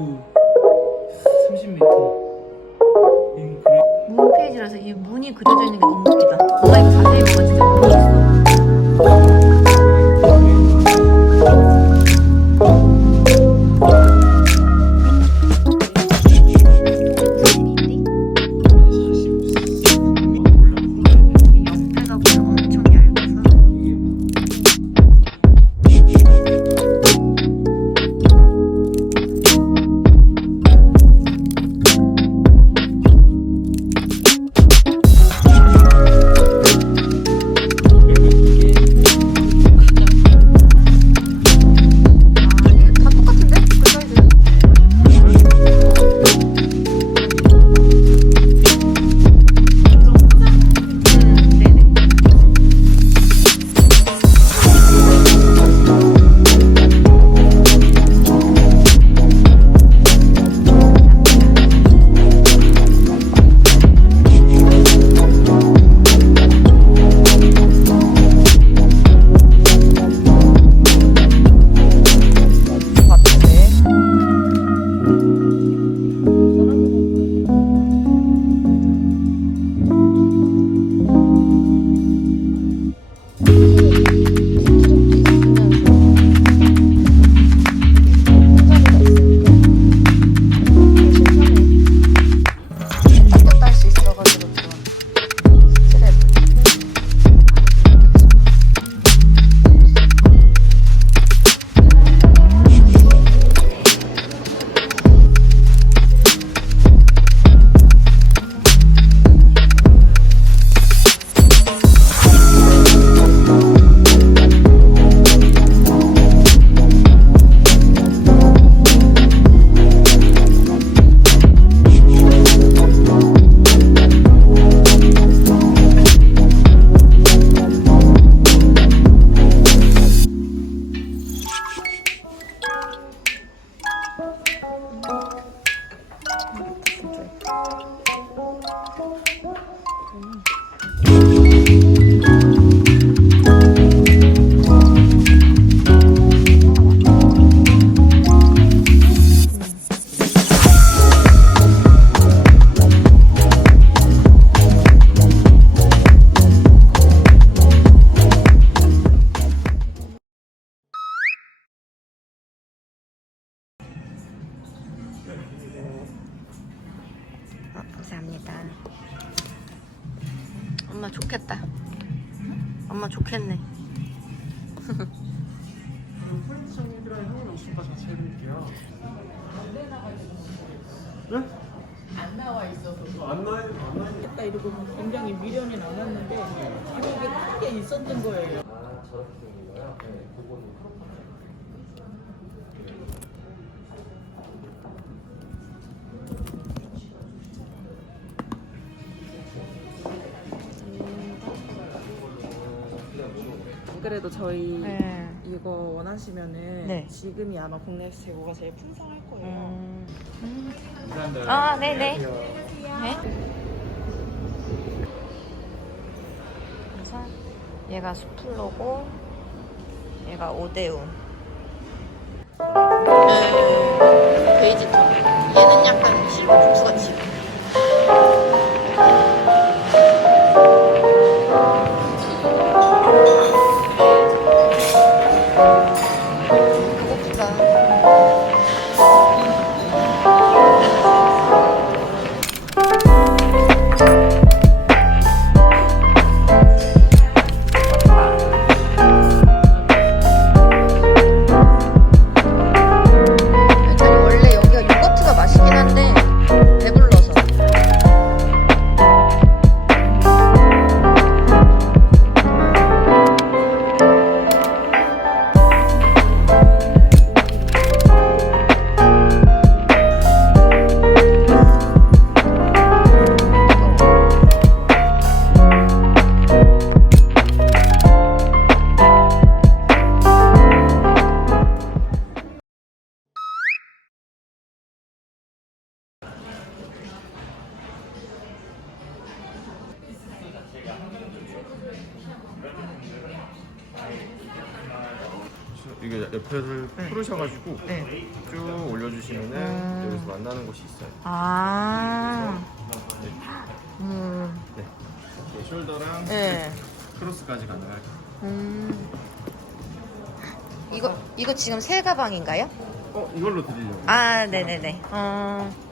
그 엄마 좋겠네. 폴리티션님들랑 형은 없으니까 같이 해드릴게요. 네? 안 나와 있어서. 안 나와 안 나와. 했다 이러고 굉장히 미련이 남았는데 기록에 크게 있었던 거예요. 아 저렇게 생긴 거요? 네, 그거는 그래도 저희 네. 이거 원하시면은 네. 지금이 아마 국내에서 재고가 제일 풍성할 거예요. 음. 감사합니다. 아, 네네. 안녕하세요. 네. 그래서 얘가 수플로고 얘가 오데운. 이게 옆에를 네. 풀으셔가지고 네. 쭉 올려주시면은 음. 여기서 만나는 곳이 있어요. 아. 음. 네. 이렇게 숄더랑 네. 크로스까지 가능하죠. 음. 이거 이거 지금 새 가방인가요? 어 이걸로 드리려고. 아, 네네네. 어.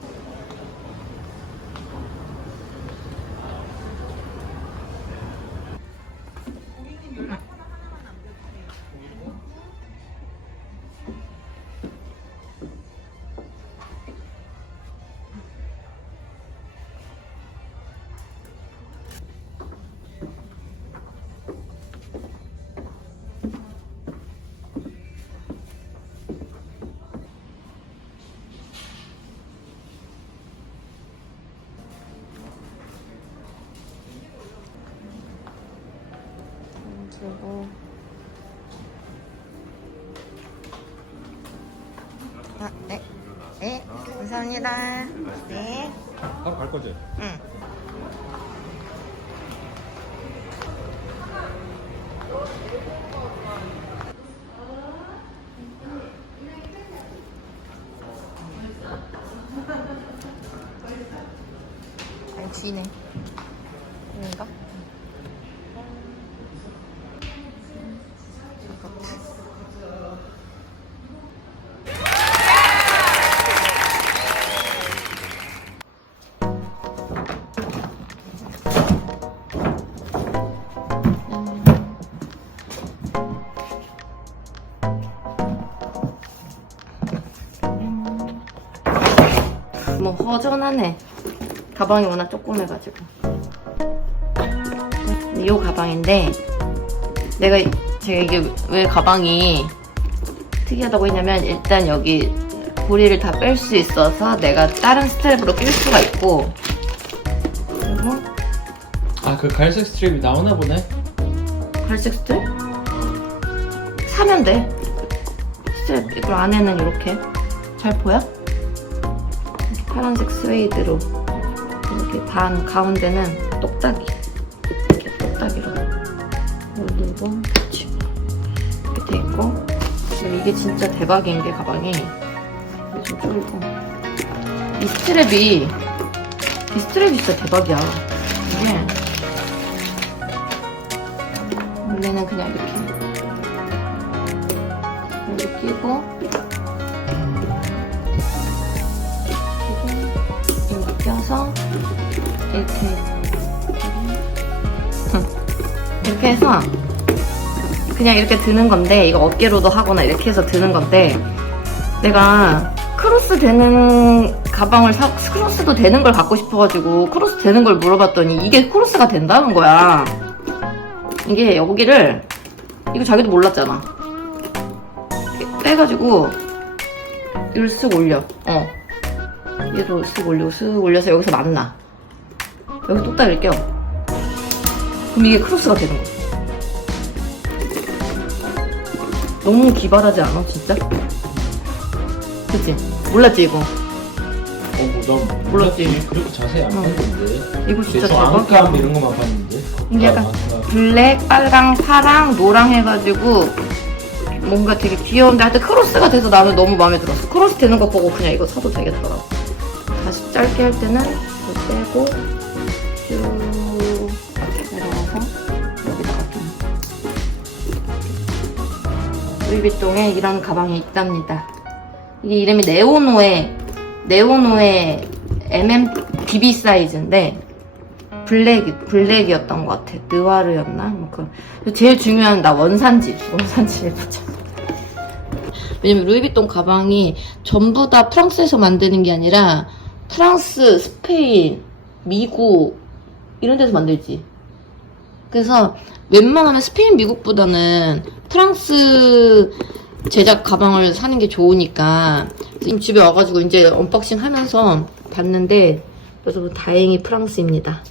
그리고 아, 네. 네, 감사합니다. 네. 바로 갈 거지? 응. 아니 뒤네. 뭐 허전하네. 가방이 워낙 조그매가지고. 이 가방인데 내가 제가 이게 왜 가방이 특이하다고 했냐면 일단 여기 고리를 다 뺄 수 있어서 내가 다른 스트랩으로 낄 수가 있고 그리고 아 그 갈색 스트립이 나오나 보네. 갈색 스트랩 사면 돼. 스트랩 이걸 안에는 이렇게 잘 보여? 파란색 스웨이드로 이렇게 반 가운데는 똑딱이 이렇게 똑딱이로 올리고 붙이고 이렇게 돼 있고 이게 진짜 대박인 게 가방이 좀 줄고. 이 스트랩이 이 스트랩이 진짜 대박이야. 이게 원래는 그냥 이렇게 여기 끼고 이렇게. 이렇게 해서 그냥 이렇게 드는 건데 이거 어깨로도 하거나 이렇게 해서 드는 건데 내가 크로스 되는 가방을 사 크로스도 되는 걸 갖고 싶어가지고 크로스 되는 걸 물어봤더니 이게 크로스가 된다는 거야. 이게 여기를 이거 자기도 몰랐잖아. 빼가지고 이걸 쓱 올려. 어. 얘도 쓱 올리고 쓱 올려서 여기서 만나 여기 똑딱이를 껴 그럼 이게 크로스가 되는 거야 너무 기발하지 않아 진짜? 그치? 몰랐지 이거 어뭐난 몰랐지. 그렇게 자세히 안 어. 봤는데. 이거 진짜 대박이야 안감 이런 것만 봤는데. 이게 약간 아, 아, 블랙, 빨강, 파랑, 노랑 해가지고 뭔가 되게 귀여운데 하여튼 크로스가 돼서 나는 너무 마음에 들었어. 크로스 되는 거 보고 그냥 이거 사도 되겠더라고. 다시 짧게 할 때는 이거 빼고 쭉 내려가서 여기다가 좀 루이비통에 이런 가방이 있답니다. 이게 이름이 네오노의 네오노의 MM BB 사이즈인데 블랙, 블랙이었던 것 같아. 느와르였나? 뭐 그. 제일 중요한 나 원산지. 원산지를 보자. 왜냐면 루이비통 가방이 전부 다 프랑스에서 만드는 게 아니라 프랑스, 스페인, 미국 이런 데서 만들지. 그래서 웬만하면 스페인, 미국보다는 프랑스 제작 가방을 사는 게 좋으니까 지금 집에 와가지고 이제 언박싱 하면서 봤는데 여러분 다행히 프랑스입니다.